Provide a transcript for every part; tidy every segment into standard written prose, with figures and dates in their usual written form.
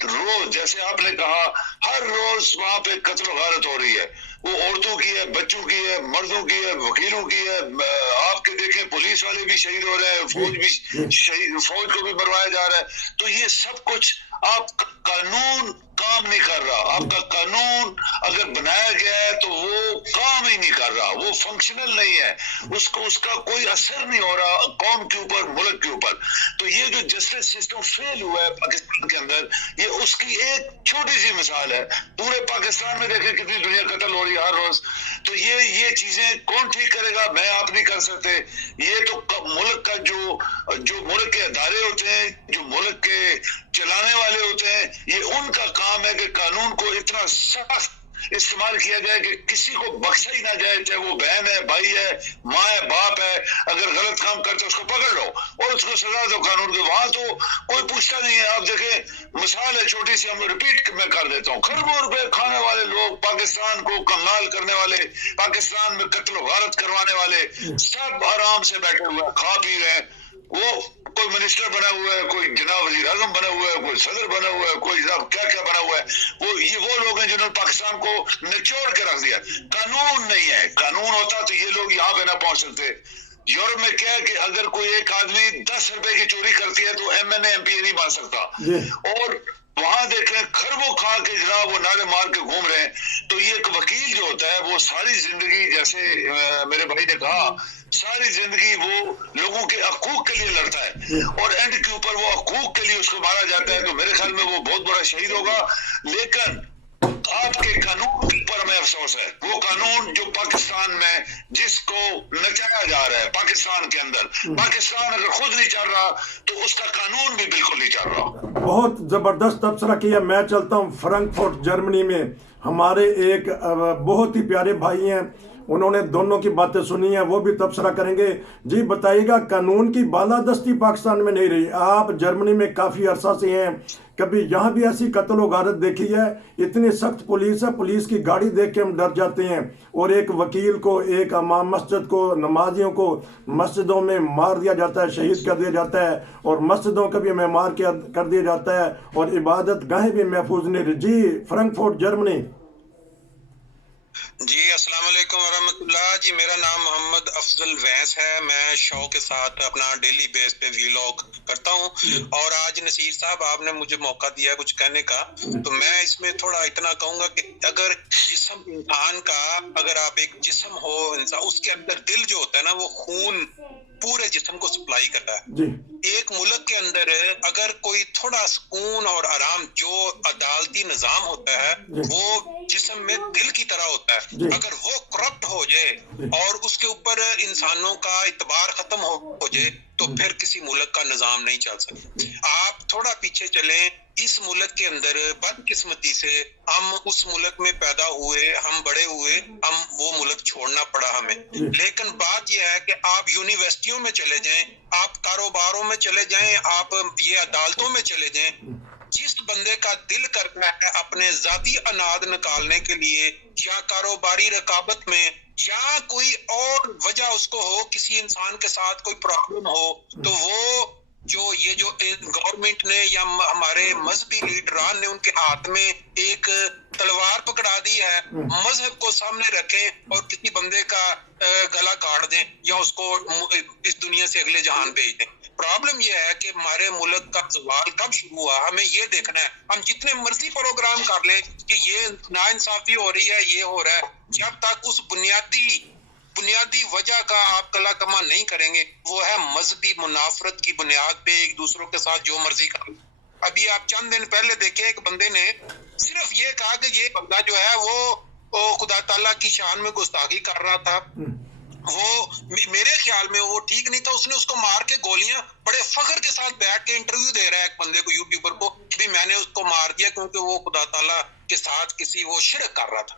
روز جیسے آپ نے کہا ہر روز وہاں پہ قتل و غارت ہو رہی ہے، وہ عورتوں کی ہے، بچوں کی ہے، مردوں کی ہے، وکیلوں کی ہے، آپ کے دیکھیں پولیس والے بھی شہید ہو رہے ہیں، فوج بھی شہید، فوج کو بھی مروایا جا رہا ہے. تو یہ سب کچھ آپ کا قانون کام نہیں کر رہا. آپ کا قانون اگر بنایا گیا ہے تو وہ کام ہی نہیں کر رہا، وہ فنکشنل نہیں ہے، اس کا کوئی اثر نہیں ہو رہا قوم کے اوپر، ملک کے اوپر. تو یہ جو جسٹس سسٹم فیل ہوا ہے پاکستان کے اندر، یہ اس کی ایک چھوٹی سی مثال ہے. پورے پاکستان میں دیکھیں کتنی دنیا قتل ہو رہی ہے ہر روز. تو یہ چیزیں کون ٹھیک کرے گا؟ میں آپ نہیں کر سکتے. یہ تو ملک کا جو ملک کے ادارے ہوتے ہیں، جو ملک کے چلانے والے ہوتے ہیں، یہ ان کا کام ہے کہ قانون کو اتنا سخت استعمال کیا جائے کہ کسی کو بخشا ہی نہ جائے، چاہے وہ بہن ہے، بھائی ہے، ماں ہے، باپ ہے. اگر غلط کام کرتے اس کو پکڑ لو اور اس کو سزا دو قانون کے. وہاں تو کوئی پوچھتا نہیں ہے. آپ دیکھیں مثال ہے چھوٹی سی، ہم ریپیٹ میں کر دیتا ہوں. خربوں روپے کھانے والے لوگ، پاکستان کو کنگال کرنے والے، پاکستان میں قتل و غارت کروانے والے، سب آرام سے بیٹھے ہوئے ہیں، کھا پی رہے ہیں. وہ کوئی منسٹر بنا ہوا ہے، کوئی جناب وزیر اعظم بنا ہوا ہے، کوئی صدر بنا ہوا ہے، کوئی جناب کیا کیا بنا ہوا ہے. وہ لوگ ہیں جنہوں نے پاکستان کو نچوڑ کے رکھ دیا. قانون نہیں ہے. قانون ہوتا تو یہ لوگ یہاں پہ نہ پہنچ سکتے. یورپ میں کیا ہے کہ اگر کوئی ایک آدمی 10 روپے کی چوری کرتی ہے تو MNA MP نہیں بن سکتا. اور وہاں دیکھیں خربوں کھا کے جناب وہ نعرے مار کے گھوم رہے ہیں. تو یہ ایک وکیل جو ہوتا ہے وہ ساری زندگی، جیسے میرے بھائی نے کہا، ساری زندگی وہ لوگوں کے حقوق کے لیے لڑتا ہے، اور اینڈ کے اوپر وہ حقوق کے لیے اس کو مارا جاتا ہے. تو میرے خیال میں وہ بہت بڑا شہید ہوگا. لیکن آپ کے قانون کے اوپر ہمیں افسوس ہے. وہ قانون جو پاکستان میں جس کو نچایا جا رہا ہے پاکستان کے اندر، پاکستان اگر خود نہیں چل رہا تو اس کا قانون بھی بالکل نہیں چل رہا. بہت زبردست تبصرہ کیا. میں چلتا ہوں فرانکفرٹ جرمنی میں. ہمارے ایک بہت ہی پیارے بھائی ہیں، انہوں نے دونوں کی باتیں سنی ہیں، وہ بھی تبصرہ کریں گے. جی بتائیے گا، قانون کی بالادستی پاکستان میں نہیں رہی. آپ جرمنی میں کافی عرصہ سے ہیں، کبھی یہاں بھی ایسی قتل و غارت دیکھی ہے؟ اتنی سخت پولیس ہے، پولیس کی گاڑی دیکھ کے ہم ڈر جاتے ہیں. اور ایک وکیل کو، ایک امام مسجد کو، نمازیوں کو مسجدوں میں مار دیا جاتا ہے، شہید کر دیا جاتا ہے، اور مسجدوں کا بھی معمار کر دیا جاتا ہے، اور عبادت گاہیں بھی محفوظ نہیں رہی. جی فرانکفرٹ جرمنی. جی السلام علیکم ورحمۃ اللہ. جی میرا نام محمد افضل وینس ہے. میں شو کے ساتھ اپنا ڈیلی بیس پہ ویلاگ کرتا ہوں، اور آج نصیر صاحب آپ نے مجھے موقع دیا کچھ کہنے کا، تو میں اس میں تھوڑا اتنا کہوں گا کہ اگر جسم انسان کا، اگر آپ ایک جسم ہو انسان، اس کے اندر دل جو ہوتا ہے نا، وہ خون پورے جسم کو سپلائی کرتا ہے. ایک ملک کے اندر اگر کوئی تھوڑا سکون اور آرام، جو عدالتی نظام ہوتا ہے وہ جسم میں دل کی طرح ہوتا ہے، اگر وہ کرپٹ ہو جائے اور اس کے اوپر انسانوں کا اعتبار ختم ہو جائے تو پھر کسی ملک کا نظام نہیں چل سکتا. آپ تھوڑا پیچھے چلیں، اس ملک کے اندر بدقسمتی سے ہم اس ملک میں پیدا ہوئے، ہم بڑے ہوئے، ہم وہ ملک چھوڑنا پڑا ہمیں. لیکن بات یہ ہے کہ آپ یونیورسٹیوں میں چلے جائیں، آپ کاروباروں میں چلے جائیں، آپ یہ عدالتوں میں چلے جائیں، جس بندے کا دل کرتا ہے اپنے ذاتی اناد نکالنے کے لیے، یا کاروباری رقابت میں، یا کوئی اور وجہ اس کو ہو، کسی انسان کے ساتھ کوئی پرابلم ہو، تو وہ جو گورنمنٹ نے یا ہمارے مذہبی لیڈران نے ان کے ہاتھ میں ایک تلوار پکڑا دی ہے، مذہب کو سامنے رکھیں اور کسی بندے کا گلا کاٹ دیں یا اس کو اس دنیا سے اگلے جہان بھیج دیں. پرابلم یہ ہے کہ ہمارے ملک کا زوال کب شروع ہوا، ہمیں یہ دیکھنا ہے. ہم جتنے مرضی پروگرام کر لیں کہ یہ ناانصافی ہو رہی ہے، یہ ہو رہا ہے، جب تک اس بنیادی وجہ کا آپ کلا کما نہیں کریں گے، وہ ہے مذہبی منافرت کی بنیاد پہ ایک دوسروں کے ساتھ جو مرضی کریں. ابھی آپ چند دن پہلے دیکھیں، ایک بندے نے صرف یہ کہا کہ یہ بندہ جو ہے وہ خدا تعالیٰ کی شان میں گستاخی کر رہا تھا، وہ میرے خیال میں وہ ٹھیک نہیں تھا. اس نے اس کو مار کے گولیاں بڑے فخر کے ساتھ بیٹھ کے انٹرویو دے رہا ہے ایک بندے کو، یوٹیوبر کو، کہ میں نے اس کو مار دیا کیونکہ وہ خدا تعالیٰ کے ساتھ کسی وہ شرک کر رہا تھا.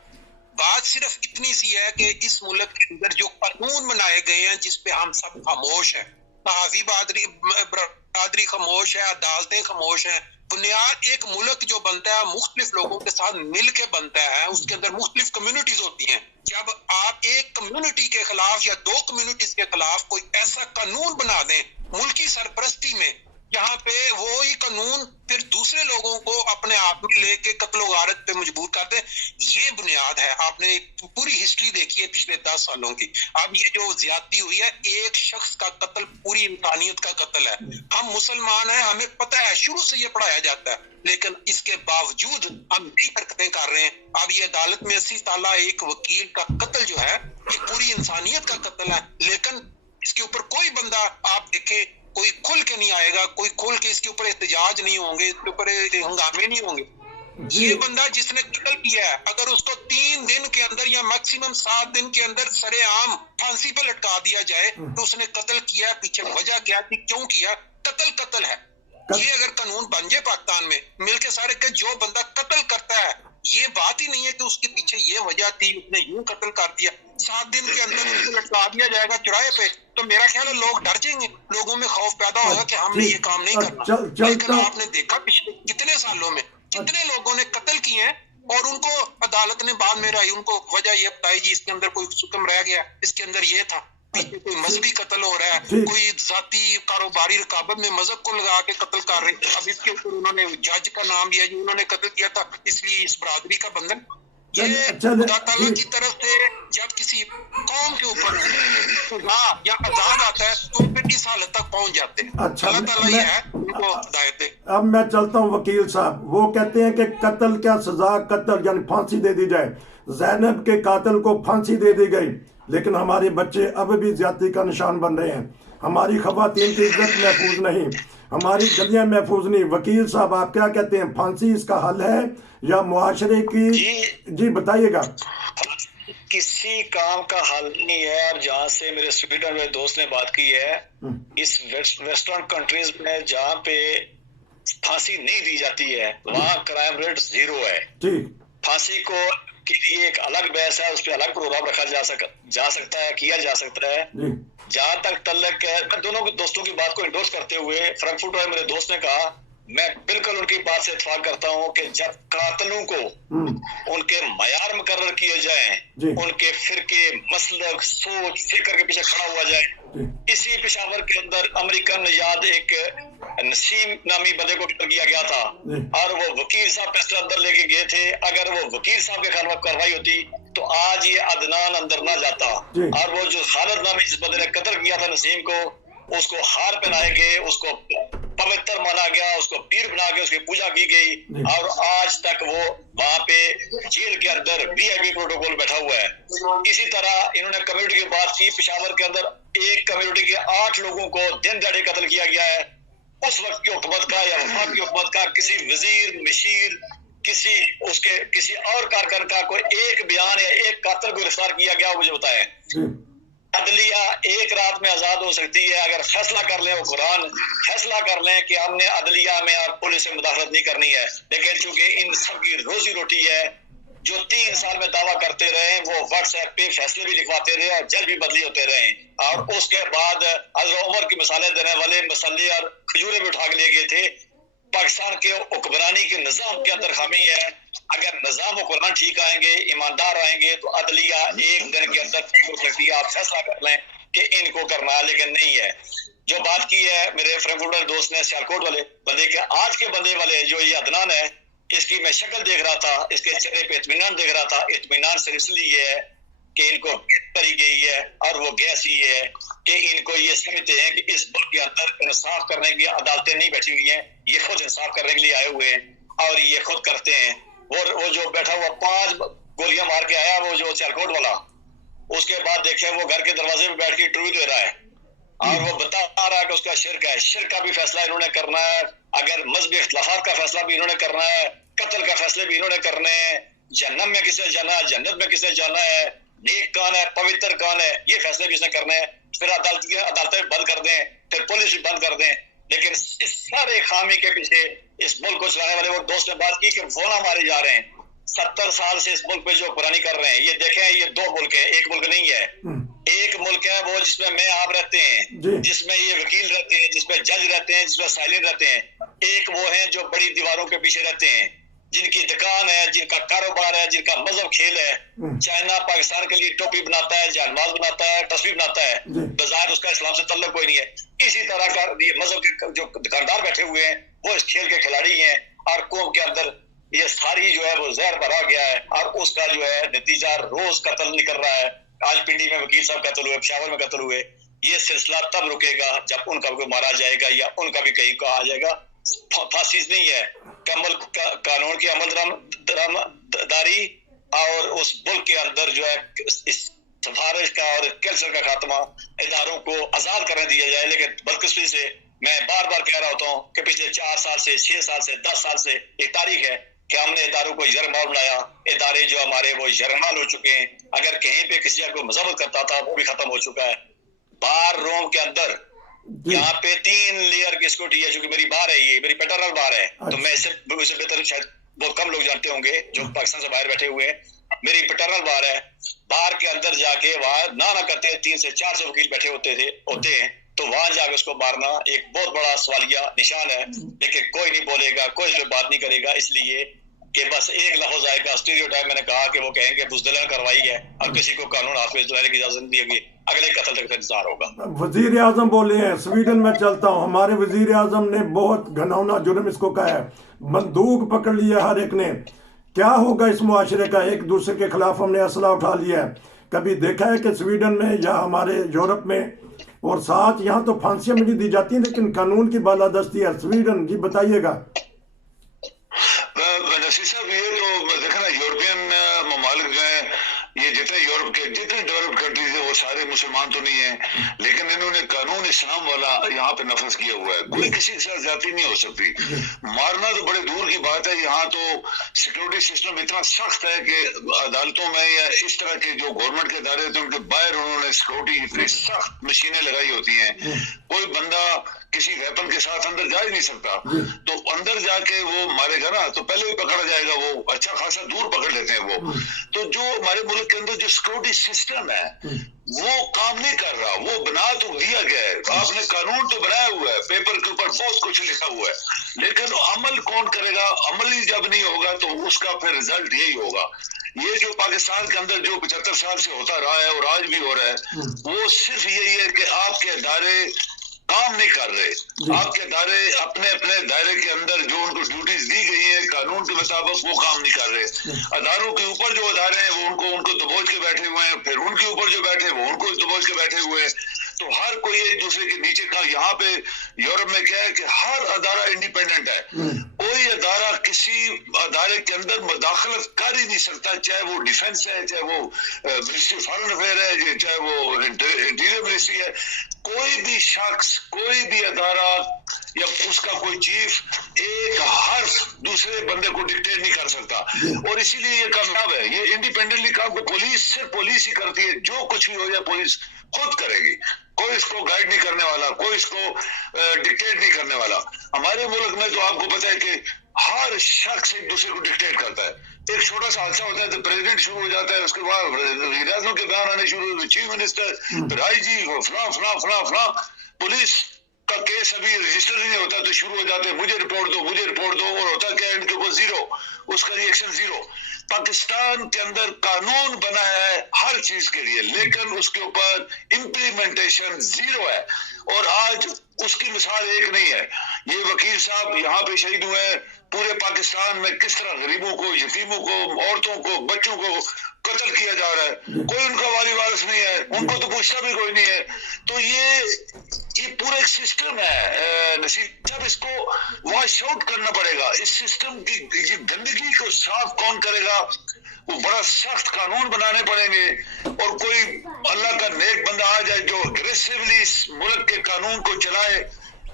بات صرف اتنی سی ہے کہ اس ملک کے اندر جو قانون بنائے گئے ہیں جس پہ ہم سب خاموش ہیں، صحافی برادری خاموش ہے، عدالتیں خاموش ہیں. بنیاد ایک ملک جو بنتا ہے مختلف لوگوں کے ساتھ مل کے بنتا ہے، اس کے اندر مختلف کمیونٹیز ہوتی ہیں. جب آپ ایک کمیونٹی کے خلاف یا دو کمیونٹیز کے خلاف کوئی ایسا قانون بنا دیں ملکی سرپرستی میں جہاں پہ وہی قانون پھر دوسرے لوگوں کو اپنے آپ میں لے کے قتل و غارت پہ مجبور کرتے. یہ بنیاد ہے. آپ نے پوری ہسٹری دیکھی ہے پچھلے 10 سالوں کی. اب یہ جو زیادتی ہوئی ہے، ایک شخص کا قتل پوری انسانیت کا قتل ہے. ہم مسلمان ہیں، ہمیں پتہ ہے، شروع سے یہ پڑھایا جاتا ہے، لیکن اس کے باوجود ہم بھی حرکتیں کر رہے ہیں. اب یہ عدالت میں 80 سالہ ایک وکیل کا قتل جو ہے، یہ پوری انسانیت کا قتل ہے، لیکن اس کے اوپر کوئی بندہ آپ دیکھیں کوئی کھل کے نہیں آئے گا، کوئی کھل کے اس کے اوپر احتجاج نہیں ہوں گے، اس کے اوپر ہنگامے نہیں ہوں گے. یہ بندہ جس نے قتل کیا ہے، اگر اس کو 3 دن کے اندر یا میکسیمم 7 دن کے اندر سرے عام پھانسی پہ لٹکا دیا جائے تو اس نے قتل کیا. پیچھے وجہ کیا تھی، کیوں کیا؟ قتل ہے. یہ اگر قانون بن جائے پاکستان میں مل کے سارے کہ جو بندہ قتل کرتا ہے، یہ بات ہی نہیں ہے کہ اس کے پیچھے یہ وجہ تھی، اس نے یوں قتل کر دیا، 7 دن کے اندر اس کو لٹکا دیا جائے گا چوراہے پہ، تو میرا خیال ہے لوگ ڈر جائیں گے، لوگوں میں خوف پیدا ہوگا کہ ہم نے یہ کام نہیں کرنا. لیکن آپ نے دیکھا پچھلے کتنے سالوں میں کتنے لوگوں نے قتل کیے ہیں اور ان کو عدالت نے بعد میں رائی ان کو وجہ یہ بتائی جی اس کے اندر کوئی حکم رہ گیا، اس کے اندر یہ تھا، پیچھے کوئی مذہبی قتل ہو رہا ہے، کوئی ذاتی کاروباری رقابت میں مذہب کو لگا کے قتل کر رہے ہیں. اب اس کے اوپر انہوں نے جج کا نام لیا جو انہوں نے قتل کیا تھا، اس لیے اس برادری کا بندھن. یہ خدا تعالیٰ کی طرف سے جب کسی قوم کے اوپر سزا یا عذاب آتا ہے تو پھر اس حالت تک پہنچ جاتے ہیں. اللہ تعالیٰ یہ ہے ان کو ہدایت دے. اب میں چلتا ہوں وکیل صاحب، وہ کہتے ہیں کہ قتل کیا سزا، قتل یعنی پھانسی دے دی جائے. زینب کے قاتل کو پھانسی دے دی گئی، لیکن ہمارے بچے اب بھی زیادتی کا نشان بن رہے ہیں. ہماری خواتین کی عزت محفوظ نہیں، ہماری گلیاں محفوظ نہیں. وکیل صاحب آپ کیا کہتے ہیں، پھانسی اس کا حل ہے یا معاشرے کی؟ جی بتائیے گا. کسی کام کا حل نہیں ہے. اور جہاں سے میرے سویڈن میں دوست نے بات کی ہے، اس ویسٹرن کنٹریز میں جہاں پہ پھانسی نہیں دی جاتی ہے وہاں کرائم ریٹ 0 ہے. پھانسی کو کے لیے ایک الگ بحث ہے، اس پہ الگ پروگرام رکھا جا سکتا ہے، کیا جا سکتا ہے. جہاں تک تعلق ہے، میں دونوں دوستوں کی بات کو انڈورس کرتے ہوئے فرینکفرٹ والے میرے دوست نے کہا، میں بالکل ان کی بات سے اتفاق کرتا ہوں کہ جب قاتلوں کو ان کے معیار مقرر کیے جائیں، ان کے فرقے، مسلک، سوچ، فکر کے پیچھے کھڑا ہوا جائے. اسی پشاور کے اندر امریکن نژاد ایک نسیم نامی بندے کو قتل کیا گیا تھا اور وہ وکیل صاحب پیسٹر اندر لے کے گئے تھے. اگر وہ وکیل صاحب کے خلاف کارروائی ہوتی تو آج یہ عدنان اندر نہ جاتا. اور وہ جو خالد نامی جس بندے نے قتل کیا تھا نسیم کو، اس کو ہار پہنائے گئے، اس کو پوتر مانا گیا، اس کو پیر بنا کے اس کی پوجا کی گئی، اور آج تک وہ وہاں پہ جیل کے اندر VIP پروٹوکول بیٹھا ہوا ہے. اسی طرح انہوں نے کمیونٹی کی بات کی، پشاور کے اندر ایک کمیونٹی کے 8 لوگوں کو دن دہاڑے قتل کیا گیا ہے. اس وقت کی حکومت کا یا وفاق کی حکومت کا کسی وزیر، مشیر، کسی اور کارکن کا کوئی ایک بیان یا ایک قاتل کو گرفتار کیا گیا، مجھے بتائیں. عدلیہ ایک رات میں آزاد ہو سکتی ہے اگر فیصلہ کر لیں، وہ قرآن فیصلہ کر لیں کہ ہم نے عدلیہ میں اور پولیس سے مداخلت نہیں کرنی ہے. لیکن چونکہ ان سب کی روزی روٹی ہے، جو 3 سال میں دعویٰ کرتے رہے وہ واٹس ایپ پہ فیصلے بھی لکھواتے رہے اور جج بھی بدلی ہوتے رہے، اور اس کے بعد حضرت عمر کی مثالیں دینے والے مسلے اور کھجورے بھی اٹھا کے لے گئے تھے. پاکستان کے حکمرانی کے نظام کے اندر خامی ہے. اگر نظام و قرآن ٹھیک آئیں گے، ایماندار آئیں گے، تو عدلیہ ایک دن کے اندر ٹھیک ہو سکتی ہے. آپ فیصلہ کر لیں کہ ان کو کرنا ہے، لیکن نہیں ہے. جو بات کی ہے میرے فرینکفرٹ دوست نے سیالکوٹ والے بندے کے، آج کے بندے والے جو یہ عدنان ہے، اس کی میں شکل دیکھ رہا تھا، اس کے چہرے پہ اطمینان دیکھ رہا تھا. اطمینان سے اس لیے ہے کہ ان کو کری گئی ہے، اور وہ گیس یہ ہے کہ ان کو یہ سمجھتے ہیں کہ اس ملک کے اندر انصاف کرنے کی عدالتیں نہیں بیٹھی ہوئی ہیں، یہ خود انصاف کرنے کے لیے آئے ہوئے ہیں اور یہ خود کرتے ہیں. وہ جو بیٹھا ہوا 5 گولیاں مار کے آیا، وہ جو سیالکوٹ والا، اس کے بعد دیکھیں وہ گھر کے دروازے پہ بیٹھ کے انٹرویو دے رہا ہے اور وہ بتا رہا ہے کہ اس کا شرک ہے. شرک کا بھی فیصلہ انہوں نے کرنا ہے، اگر مذہبی اختلافات کا فیصلہ بھی انہوں نے کرنا ہے، قتل کا فیصلے بھی انہوں نے کرنے ہیں، جہنم میں کسے جانا ہے، جنت میں کسے جانا ہے، نیک کون ہے، پوتر کون ہے، یہ فیصلے بھی اس نے کرنے ہیں. پھر عدالتیں بند کر دیں، پھر پولیس بھی بند کر دیں. لیکن اس سارے خامی کے پیچھے اس ملک کو چلانے والے وہ دوست نے بات کی کہ وہ نہ مارے جا رہے ہیں. 70 سال سے اس ملک پہ جو حکمرانی کر رہے ہیں، یہ دیکھیں یہ 2 ملک ہیں، ایک ملک نہیں ہے. ایک ملک ہے وہ جس میں آپ رہتے ہیں، جس میں یہ وکیل رہتے ہیں، جس میں جج رہتے ہیں، جس میں سائلین رہتے ہیں. ایک وہ ہیں جو بڑی دیواروں کے پیچھے رہتے ہیں. جن کی دکان ہے، جن کا کاروبار ہے، جن کا مذہب کھیل ہے. چائنا پاکستان کے لیے ٹوپی بناتا ہے، جانماز بناتا ہے، تصویر بناتا ہے، بظاہر اس کا اسلام سے تعلق کوئی نہیں ہے. اسی طرح کا یہ مذہب کے جو دکاندار بیٹھے ہوئے ہیں وہ اس کھیل کے کھلاڑی ہیں، اور قوم کے اندر یہ ساری جو ہے وہ زہر بھرا گیا ہے، اور اس کا جو ہے نتیجہ روز قتل نکل رہا ہے. آج پنڈی میں وکیل صاحب قتل ہوئے، پشاور میں قتل ہوئے. یہ سلسلہ تب رکے گا جب ان کا بھی مارا جائے گا یا ان کا بھی کہیں کہا جائے گا. پھانسی نہیں ہے، قانون کی عمل درآمداری اور اس ملک کے اندر جو ہے سفارش کا اور کیلچر کا خاتمہ، اداروں کو آزاد کرنے دیا جائے. لیکن بدقسمتی سے میں بار بار کہہ رہا ہوتا ہوں کہ پچھلے 4 سال سے 6 سال سے 10 سال سے ایک تاریخ ہے کہ ہم نے اداروں کو یرغمال بنایا. ادارے جو ہمارے وہ یرغمال ہو چکے ہیں. اگر کہیں پہ کسی کو مذمت کرتا تھا وہ بھی ختم ہو چکا ہے. بار روم کے اندر یہاں پہ 3 لیئر کی سیکورٹی ہے، چونکہ میری بار ہے، یہ میری پیٹرنل بار ہے، تو میں اس سے بہتر شاید بہت کم لوگ جانتے ہوں گے جو پاکستان سے باہر بیٹھے ہوئے ہیں. میری پیٹرنل بار ہے. بار کے اندر جا کے وہاں نہ کرتے 300 سے 400 وکیل بیٹھے ہوتے ہیں، تو وہاں جا کے اس کو مارنا ایک بہت بڑا سوالیہ نشان ہے. لیکن کوئی نہیں بولے گا، کوئی اس پہ بات نہیں کرے گا، اس لیے کہ بس ایک لفظ آئے گا اسٹیریوٹائپ. میں نے کہا کہ وہ کہیں گے بزدلہ نے کروائی ہے، اور کسی کو قانون ہاتھ میں لانے کی اجازت نہیں دی ہوگی. اگلے قتل تک انتظار ہوگا. وزیر اعظم بولے ہیں سویڈن میں چلتا ہوں، ہمارے وزیر اعظم نے بہت گھناؤنا جرم اس کو کہا ہے. بندوق پکڑ لیا ہر ایک نے. کیا ہوگا اس معاشرے کا؟ ایک دوسرے کے خلاف ہم نے اسلحہ اٹھا لیا ہے. کبھی دیکھا ہے کہ سویڈن میں یا ہمارے یورپ میں، اور ساتھ یہاں تو پھانسیاں بھی نہیں دی جاتی لیکن قانون کی بالادستی ہے. سویڈن جی بتائیے گا. نصیر صاحب یہ تو دیکھا نا، یورپین ممالک جو ہیں، یہ جتنے یورپ کے جتنے ڈیولپڈ کنٹریز ہیں وہ سارے مسلمان تو نہیں ہیں، لیکن انہوں نے قانون اسلام والا یہاں پہ نافذ کیا ہوا ہے. کوئی کسی کے ساتھ زیادتی نہیں ہو سکتی. مارنا تو بڑے دور کی بات ہے. یہاں تو سیکورٹی سسٹم اتنا سخت ہے کہ عدالتوں میں یا اس طرح کے جو گورنمنٹ کے ادارے ہوتے ہیں ان کے باہر انہوں نے سیکورٹی اتنی سخت مشینیں لگائی ہوتی ہیں. کوئی بندہ کسی ویپن کے ساتھ اندر جا ہی نہیں سکتا. تو اندر جا کے وہ مارے گا نا تو پہلے بھی پکڑا جائے گا. وہ اچھا خاصا دور پکڑ لیتے ہیں وہ. تو جو ہمارے ملک کے اندر جو سیکورٹی سسٹم ہے وہ کام نہیں کر رہا. وہ بنا تو دیا گیا ہے، آپ نے قانون تو بنایا ہوا ہے، پیپر کے اوپر بہت کچھ لکھا ہوا ہے، لیکن عمل کون کرے گا؟ عمل ہی جب نہیں ہوگا تو اس کا پھر رزلٹ یہی ہوگا. یہ جو پاکستان کے اندر جو 75 سال سے ہوتا رہا ہے اور آج بھی ہو رہا ہے، وہ صرف یہی ہے کہ آپ کے ادارے کام نہیں کر رہے. آپ کے ادارے اپنے اپنے دائرے کے اندر جو ان کو ڈیوٹیز دی گئی ہیں قانون کے مطابق وہ کام نہیں کر رہے. اداروں کے اوپر جو ادارے ہیں وہ ان کو دبوچ کے بیٹھے ہوئے ہیں، پھر ان کے اوپر جو بیٹھے وہ ان کو دبوچ کے بیٹھے ہوئے ہیں. تو ہر کوئی ایک دوسرے کے نیچے کا. یہاں پہ یورپ میں کیا ہے کہ ہر ادارہ انڈیپینڈنٹ ہے. کوئی ادارہ کسی ادارے کے اندر مداخلت کر ہی نہیں سکتا، چاہے وہ ڈیفنس ہے، چاہے وہ منسٹری فارن افیئر ہے، چاہے وہ انٹیریئر منسٹری ہے. کوئی بھی شخص، کوئی بھی ادارہ یا اس کا کوئی چیف ایک حرف دوسرے بندے کو ڈکٹیٹ نہیں کر سکتا. اور اسی لیے یہ کامیاب ہے. یہ انڈیپینڈنٹلی کام کو پولیس صرف پولیس ہی کرتی ہے. جو کچھ بھی ہو جائے پولیس خود کرے گی. کوئی اس کو گائیڈ نہیں کرنے والا، کوئی اس کو ڈکٹیٹ نہیں کرنے والا. ہمارے ملک میں تو آپ کو پتا ہے کہ ہر شخص ایک دوسرے کو ڈکٹیٹ کرتا ہے. ایک چھوٹا سا حادثہ ہوتا ہے تو پریزیڈنٹ شروع ہو جاتا ہے، اس کے بعد وزیر اعظم کے بیان آنے شروع ہوتے، چیف منسٹر، پھر آئی جی، فلاں فلاں فلاں فلاں. پولیس کا کیس ابھی رجسٹر ہی نہیں ہوتا تو شروع ہو جاتے ہیں مجھے رپورٹ دو، مجھے رپورٹ دو. اور ہوتا کیا ہے ان کے اوپر زیرو، اس کا ریئیکشن زیرو. پاکستان کے اندر قانون بنا ہے ہر چیز کے لیے، لیکن اس کے اوپر امپلیمنٹیشن زیرو ہے. اور آج اس کی مثال ایک نہیں ہے. یہ وکیل صاحب یہاں پہ شہید ہوئے ہیں. پورے پاکستان میں کس طرح غریبوں کو، یتیموں کو، عورتوں کو، بچوں کو قتل کیا جا رہا ہے. کوئی ان کا والی وارث نہیں ہے، ان کو تو پوچھتا بھی کوئی نہیں ہے. تو یہ پورا ایک سسٹم ہے نصیر صاحب، اس کو واش آؤٹ کرنا پڑے گا. اس سسٹم کی یہ گندگی کو صاف کون کرے گا؟ وہ بڑا سخت قانون بنانے پڑیں گے. اور کوئی اللہ کا نیک بندہ آ جائے جو اگریسیولی اس ملک کے قانون کو چلائے.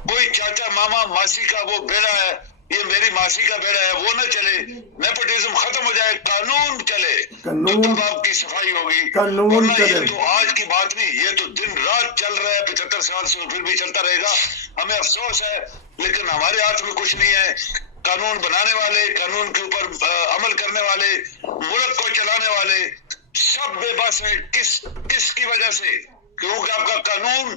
کوئی چاچا ماما ماسی کا وہ بیڑا ہے، یہ میری ماسی کا بیڑا ہے، وہ نہ چلے. نیپوٹزم ختم ہو جائے، قانون چلے تو تب آپ کی صفائی ہوگی. ورنہ یہ تو آج کی بات نہیں، یہ تو دن رات چل رہا ہے 75 سال سے، پھر بھی چلتا رہے گا. ہمیں افسوس ہے لیکن ہمارے ہاتھ میں کچھ نہیں ہے. قانون بنانے والے، قانون کے اوپر عمل کرنے والے، ملک کو چلانے والے سب بے بس ہیں. کس کی وجہ سے؟ کیونکہ آپ کا قانون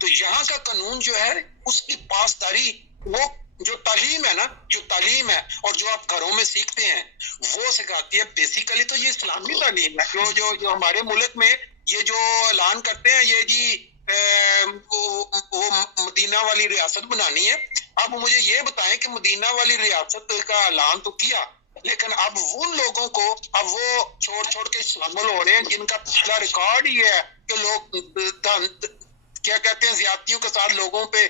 تو یہاں کا قانون جو ہے اس کی پاسداری، وہ جو تعلیم ہے نا، جو تعلیم ہے اور جو آپ گھروں میں سیکھتے ہیں وہ سکھاتی ہے. بیسیکلی تو یہ اسلامی تعلیم ہے. جو ہمارے ملک میں یہ جو اعلان کرتے ہیں یہ جی وہ مدینہ والی ریاست بنانی ہے. اب مجھے یہ بتائیں کہ مدینہ والی ریاست کا اعلان تو کیا، لیکن اب ان لوگوں کو اب وہ چھوڑ کے شامل ہو رہے ہیں جن کا پچھلا ریکارڈ ہی ہے کہ لوگ کیا کہتے ہیں زیادتیوں کے ساتھ لوگوں پہ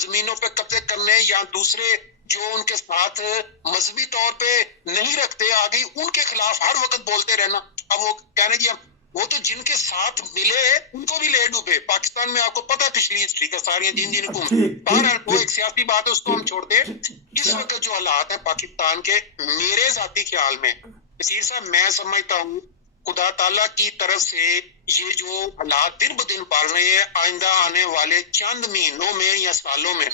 زمینوں پہ قبضے کرنے یا دوسرے جو ان کے ساتھ مذہبی طور پہ نہیں رکھتے آگے ان کے خلاف ہر وقت بولتے رہنا. اب وہ کہنے جی وہ تو جن کے ساتھ ملے ان کو بھی لے ڈوبے. پاکستان میں آپ کو پتا پچھلی ہسٹری کا ساری جن کو بہرحال وہ ایک سیاسی بات ہے اس کو ہم چھوڑ دیں. اس وقت جو حالات ہیں پاکستان کے، میرے ذاتی خیال میں نصیر صاحب میں سمجھتا ہوں خدا تعالیٰ کی طرف سے یہ جو حالات دن بدن بڑھ رہے ہیں، آئندہ آنے والے چند مہینوں میں یا سالوں میں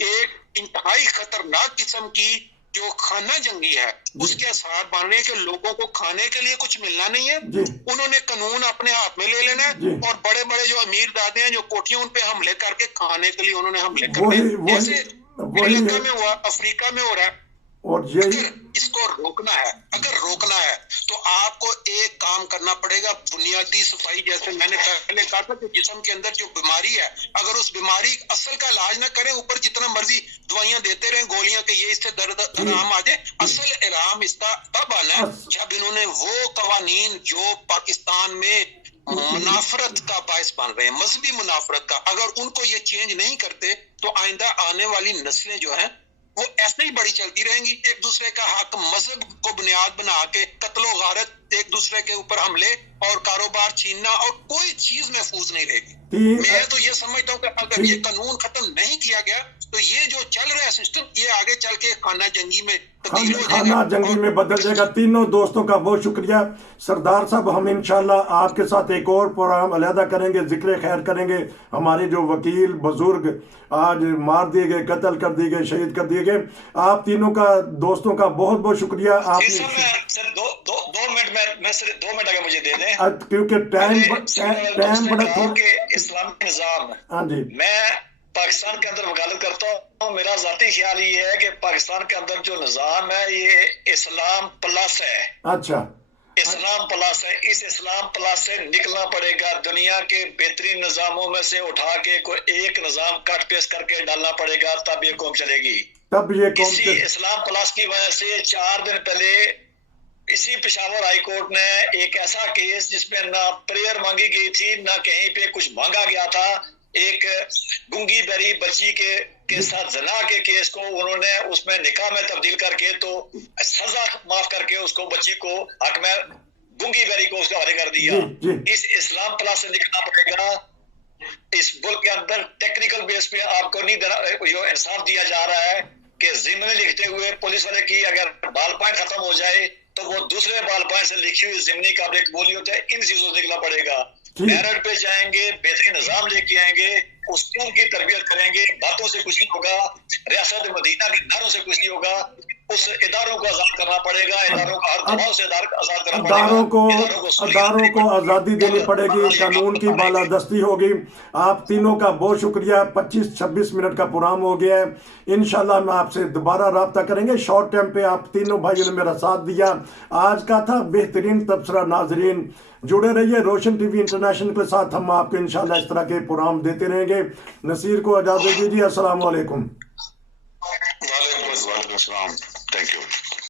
ایک انتہائی خطرناک قسم کی جو خانہ جنگی ہے اس کے اثرات بن رہے ہیں کہ لوگوں کو کھانے کے لیے کچھ ملنا نہیں ہے. انہوں نے قانون اپنے ہاتھ میں لے لینا ہے اور بڑے بڑے جو امیر دادے ہیں جو کوٹھیوں ان پہ حملے کر کے کھانے کے لیے انہوں نے حملے کرنے، جیسے سری لنکا میں ہوا، افریقہ میں ہو رہا ہے. اور اگر اس کو روکنا ہے تو آپ کو ایک کام کرنا پڑے گا، بنیادی صفائی. جیسے میں نے پہلے کہا تھا کہ جسم کے اندر جو بیماری ہے اگر اس بیماری اصل کا علاج نہ کریں، اوپر جتنا مرضی دوائیاں دیتے رہیں گولیاں کہ یہ اس سے درد آرام آ جائے، اصل آرام اس کا تب آنا ہے جب انہوں نے وہ قوانین جو پاکستان میں منافرت کا باعث بن رہے ہیں، مذہبی منافرت کا، اگر ان کو یہ چینج نہیں کرتے تو آئندہ آنے والی نسلیں جو ہیں وہ ایسے ہی بڑی چلتی رہیں گی. ایک دوسرے کا حق مذہب کو بنیاد بنا کے قتل و غارت، ایک دوسرے کے اوپر حملے اور کاروبار چھیننا، اور کوئی چیز محفوظ نہیں رہے گی. میں تو یہ سمجھتا ہوں کہ اگر یہ قانون ختم نہیں کیا گیا تو یہ جو چل رہا ہے سسٹم یہ آگے چل کے خانہ جنگی میں تبدیل ہو جائے گا، خانہ جنگی میں بدل جائے گا. تینوں دوستوں کا بہت شکریہ. سردار صاحب ہم انشاءاللہ آپ کے ساتھ ایک اور پروگرام علیحدہ کریں گے، ذکر خیر کریں گے. ہمارے جو وکیل بزرگ آج مار دیے گئے، قتل کر دیے گئے، شہید کر دیے گئے، آپ تینوں کا دوستوں کا بہت بہت شکریہ. آپ نے سر 2 منٹ میں صرف 2 منٹ اگر مجھے دے دیں کیونکہ ٹائم بڑا تھوڑا. کہ اسلامی نظام، ہاں جی، میں پاکستان کے اندر وکالت کرتا ہوں. میرا ذاتی خیال یہ ہے کہ پاکستان کے اندر جو نظام ہے یہ اسلام پلس ہے. اچھا، اسلام پلس ہے. اس اسلام پلس سے نکلنا پڑے گا. دنیا کے بہترین نظاموں میں سے اٹھا کے کوئی ایک نظام کٹ پیسٹ کر کے ڈالنا پڑے گا، تب یہ قوم چلے گی. تب یہ قوم اسی اسلام پلس کی وجہ سے 4 دن پہلے اسی پشاور ہائی کورٹ نے ایک ایسا کیس جس میں نہ پریئر مانگی گئی تھی نہ کہیں پہ کچھ مانگا گیا تھا، ایک گنگی بری بچی کے ساتھ زنا کے کیس کو انہوں نے اس میں نکاح میں تبدیل کر کے تو سزا معاف کر کے اس کو بچی کو حق میں گنگی بری کو اس کا حوالے کر دیا. اس اسلام پلس سے نکلنا پڑے گا. اس ملک کے اندر ٹیکنیکل بیس پہ آپ کو نہیں دینا، انصاف دیا جا رہا ہے کہ ضمن لکھتے ہوئے پولیس والے کی اگر بال پوائنٹ ختم ہو جائے تو وہ دوسرے بال پوائنٹ سے لکھی ہوئی ضمنی قابل قبولی ہوتا ہے. ان چیزوں سے نکلنا پڑے گا. میرٹ پہ جائیں گے، بہترین نظام لے کے آئیں گے، اسکول کی تربیت کریں گے. باتوں سے کچھ نہیں ہوگا، ریاست مدینہ کے اداروں سے کچھ نہیں ہوگا. اس اداروں کو آزاد کرنا پڑے گا، اداروں کا ہر دباؤ سے آزاد کرنا پڑے گا. اداروں کو آزادی دینی پڑے گی، قانون کی بالادستی ہوگی. آپ تینوں کا بہت شکریہ. 25-26 منٹ کا پروگرام ہو گیا ہے. انشاءاللہ ہم آپ سے دوبارہ رابطہ کریں گے. شارٹ ٹائم پہ آپ تینوں بھائیوں نے میرا ساتھ دیا. آج کا تھا بہترین تبصرہ. ناظرین جڑے رہیے روشن ٹی وی انٹرنیشنل کے ساتھ. ہم آپ کو انشاءاللہ اس طرح کے پروگرام دیتے رہیں گے. نصیر کو اجازت دیجیے. السلام علیکم. وعلیکم السلام. Thank you.